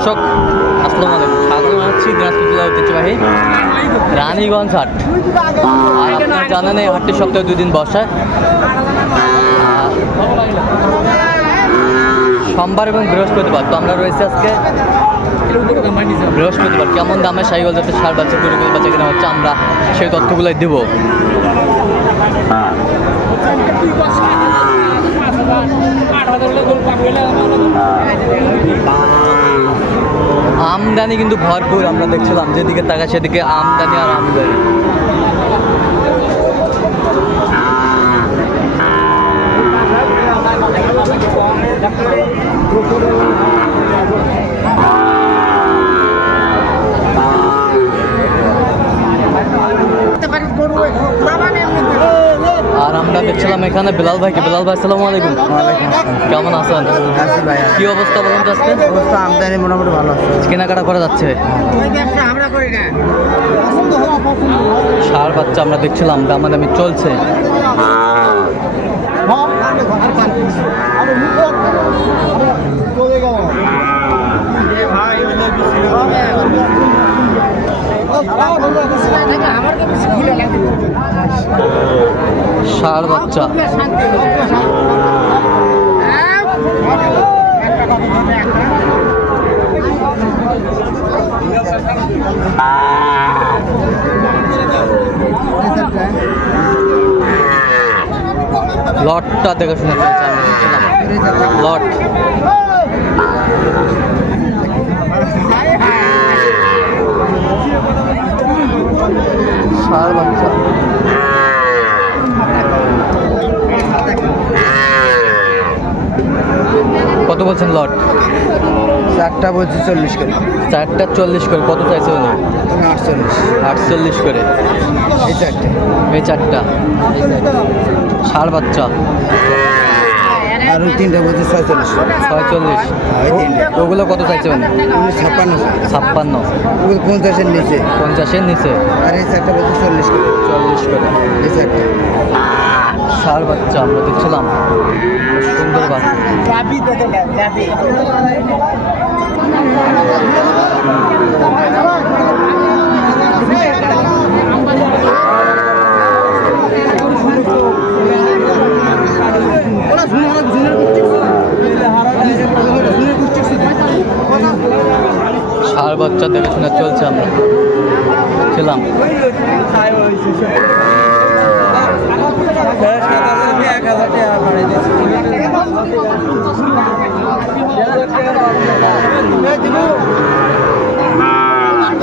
দর্শক স্বাগত জানাচ্ছি দিনাজপুর ঐতিহ্যবাহী রানীগঞ্জ হাট। আর জানেন এই হাটটি সপ্তাহে দুই দিন বসায় সোমবার এবং বৃহস্পতিবার। তো আমরা রয়েছে আজকে বৃহস্পতিবার। কেমন দামে সাইকেল যাতে সার বাচ্চা গরুগুলো বাচ্চা কেনা হচ্ছে আমরা সেই তথ্যগুলোই দেবো। আমদানি কিন্তু ভরপুর আমরা দেখছিলাম যেদিকে তাকা সেদিকে আমদানি আর আমদানি। আর আমরা দেখছিলাম এখানে বিলাল ভাইকে। বিলাল ভাই আসসালামু আলাইকুম। কেমন আছেন? কি অবস্থা বলুন তো আজকে? অবস্থা আমদানি মোটামুটি ভালো আছে। কেনাকাটা করা যাচ্ছে? আমরা করি না সার বাচ্চা আমরা দেখছিলাম দামাদামি চলছে। ষাড় বাচ্চা। লটটা দেখে শুনে লট। বলছেন লট? চারটা বলছি চল্লিশ করে। চারটা চল্লিশ করে কত চাইছে উনি আটচল্লিশ। আটচল্লিশ করে। এই চারটে। এই চারটা। ষাড় বাচ্চা। আর ওই তিনটা বলছি ছয়চল্লিশ। ছয়চল্লিশ। ওগুলো কত চাইছে উনি ছাপ্পান্ন ছাপ্পান্ন। ওগুলো পঞ্চাশের নিচে। পঞ্চাশের নিচে। আর এই চারটা বলছি চল্লিশ করে। চল্লিশ করে। এই চারটে। ষাড় বাচ্চা আমরা দেখছিলাম। সুন্দর বাচ্চা। ষাড় বাচ্চা দেখে শুনে চলছে আমরা। ছিলাম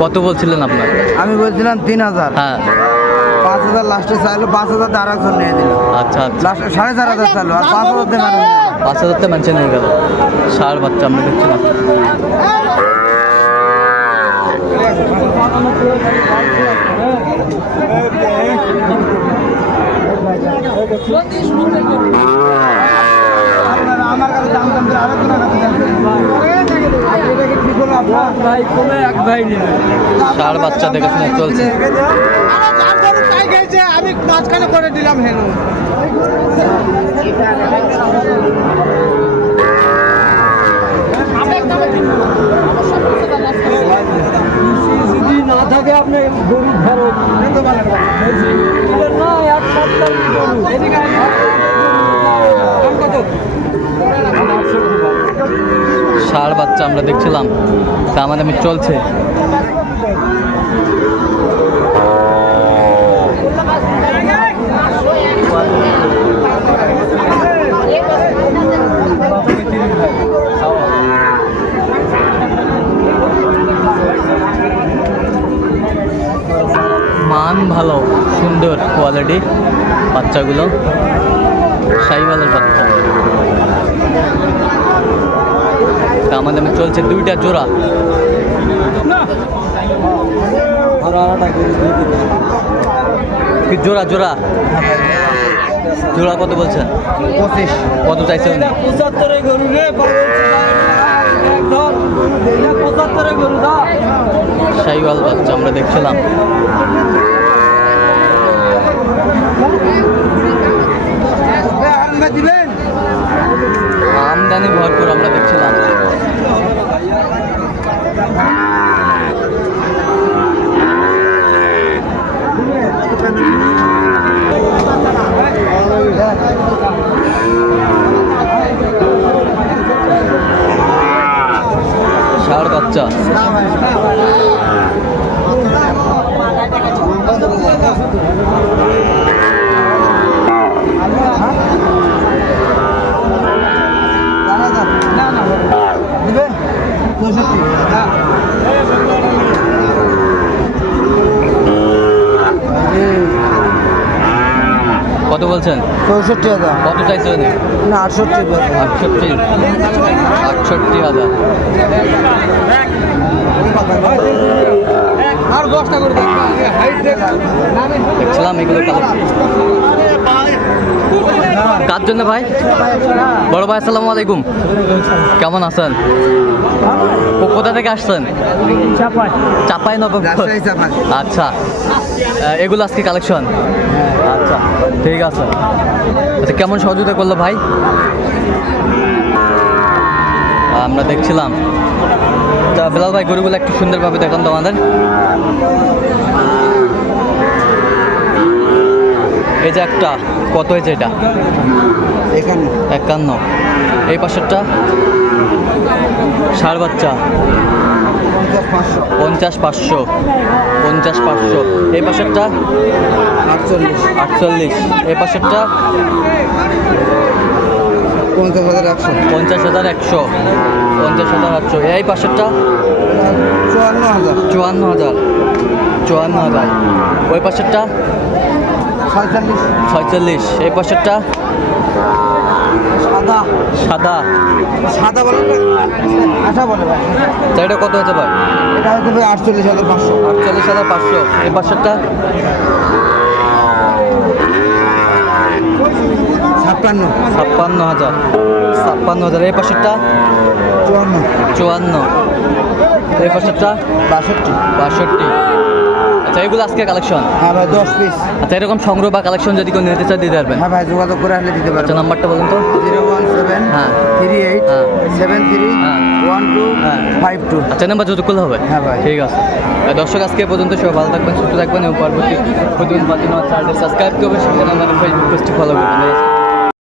কত বলছিলেন আপনার? আমি বলছিলাম তিন হাজার। হ্যাঁ। পাঁচ হাজার লাস্টে চাইলো পাঁচ হাজার আর একজন নিয়ে দিল। আচ্ছা আচ্ছা। লাস্টে সাড়ে চার হাজার চাইলো আর পাঁচ হাজার দিয়ে মানুষ পাঁচ হাজারটা মেনশন হয়ে গেল। ষাড় বাচ্চা আমরা দেখছিলাম আমার কাছে দাম দাম দিয়ে আরেকজন ষাড় বাচ্চা দেখে শুনে চলছে। আমি মাঝখানে করে দিলাম হেন যদি না থাকে আপনি গরু ফেরত না এক সপ্তাহ ষাড় বাচ্চা আমরা দেখছিলাম তা দামাদামি চলছে। মান ভালো সুন্দর কোয়ালিটি বাচ্চাগুলো। সাইবালের বাচ্চা। দামাদামি মানে চলছে দুইটা জোড়া। কি জোড়া জোড়া? জোড়া কত বলছেন? পঁচিশ। কত চাইছে উনি? পঁচাত্তরে গরু রে পঁচাত্তরে গরু দা শাহিওয়াল বাচ্চা আমরা দেখছিলাম। আমদানি ভরপুর আমরা দেখছিলাম ষাড় বাচ্চা না না দিবে পঁয়ষট্টি কত বলছেন? চৌষট্টি হাজার। কত চাইছেন? না আটষট্টি আটষট্টি। আটষট্টি হাজার। আর দশটা করে দেখছিলাম এগুলো কালেকশন কার জন্য ভাই? বড় ভাই আসসালামু আলাইকুম। কেমন আছেন? কোথা থেকে আসছেন? চাপাই। নবাবগঞ্জ আচ্ছা। এগুলো আজকে কালেকশন? আচ্ছা ঠিক আছে। আচ্ছা কেমন সহযোগিতা করল ভাই? আমরা দেখছিলাম। তা বেলাল ভাই গরুগুলো একটু সুন্দরভাবে দেখান তো আমাদের। এই যে একটা কত হয়েছে এটা? এখানে একান্ন। এই পাশেরটা? ষাড় বাচ্চা। পঞ্চাশ পাঁচশো। পঞ্চাশ পাঁচশো। এই পাশেরটা? আটচল্লিশ। আটচল্লিশ। এই পাশেরটা? পঞ্চাশ হাজার একশো। পঞ্চাশ হাজার একশো। পঞ্চাশ হাজার আটশো এই পাশেরটা? চুয়ান্ন হাজার। চুয়ান্ন হাজার। চুয়ান্ন হাজার। ওই পাশেরটা? ছয়চল্লিশ। ছয়চল্লিশ। এই পাশেরটা? সাদা। সাদা। সাদা বলে আশা বলে ভাই। তা এটা কত হয়েছে ভাই? এটা হয়তো ভাই আটচল্লিশ হাজার পাঁচশো। আটচল্লিশ হাজার পাঁচশো। এই পাশেরটা ছাপ্পান্ন। ছাপ্পান্ন হাজার। ছাপ্পান্ন হাজার। এই পাশেরটা চুয়ান্ন। চুয়ান্ন। এই পাশেরটা বাষট্টি। বাষট্টি। আচ্ছা এগুলো আজকে কালেকশন হ্যাঁ ভাই দশ পিস আচ্ছা এরকম সংগ্রহ বা কালেকশন যদি কেউ নিতে চায় দিতে পারবেন হ্যাঁ ভাই যোগাযোগ করে আসলে দিতে আচ্ছা পারব নাম্বারটা বলুন তো জিরো ওয়ান সেভেন হ্যাঁ। থ্রি এইট হ্যাঁ। সেভেন থ্রি হ্যাঁ। ওয়ান টু হ্যাঁ। ফাইভ টু আচ্ছা নাম্বার যত করলে হবে হ্যাঁ ভাই। ঠিক আছে দর্শক আজকে পর্যন্ত সবাই ভালো থাকবেন সুস্থ থাকবেন এবং পরবর্তী প্রতিদিন সাবস্ক্রাইব করবেন সেখানে আমাদের ফেসবুক পেজটি ফলো করবেন